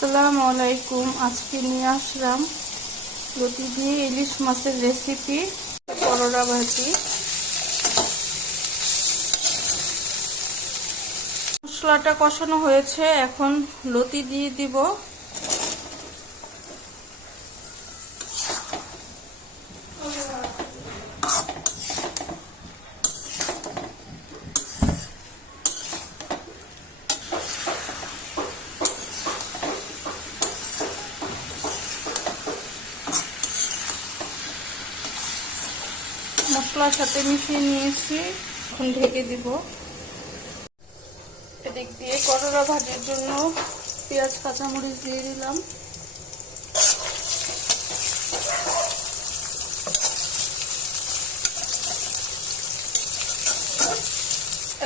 আসসালামু আলাইকুম। আজকে নিয়ে আসলাম লতি দিয়ে ইলিশ মাছের রেসিপি, করলা ভাজি। মশলাটা কষানো হয়েছে, এখন লতি দিয়ে দিব। মশলার সাথে মিশিয়ে নিয়েছি, এখন ঢেকে দিব। এদিক দিয়ে করলা ভাজির জন্য পেঁয়াজ কাঁচামরিচ দিয়ে দিলাম।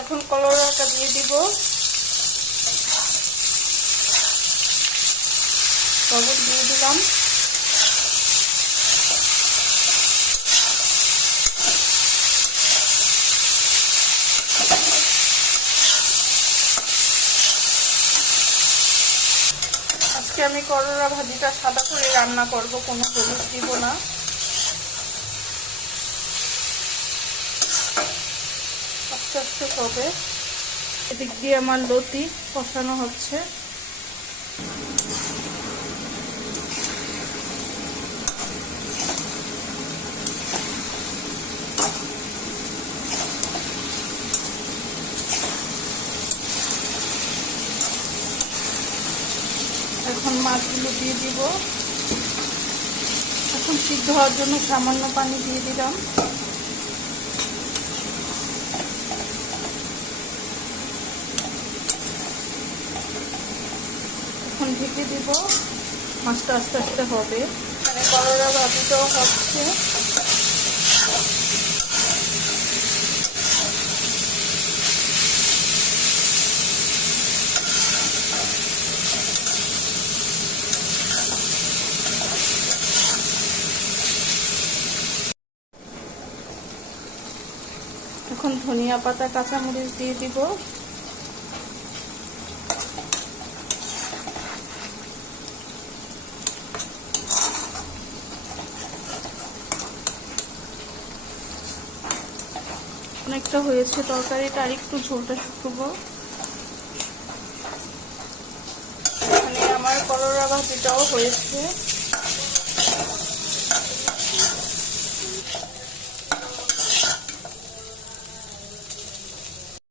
এখন করলাটা দিয়ে দিব, লবণ দিয়ে দিলাম। আজকে আমি করলা ভাজিটা সাদা করে রান্না করব, কোনো হলুদ দিব না। আস্তে আস্তে হবে। এদিক দিয়ে আমার লতি কষানো হচ্ছে। এখন মাছগুলো দিয়ে দিব। এখন সিদ্ধ হওয়ার জন্য সামান্য পানি দিয়ে দিলাম। এখন ঢেকে দিব, মাছটা আস্তে আস্তে হবে। এখানে করলা ভাজিটাও হচ্ছে। এখন ধনিয়া পাতা কাঁচামরিচ দিয়ে দিব। অনেকটা হয়েছে তরকারিটা, আর একটু ঝোলটা শুকবো। মানে আমার করলা ভাজিটাও হয়েছে।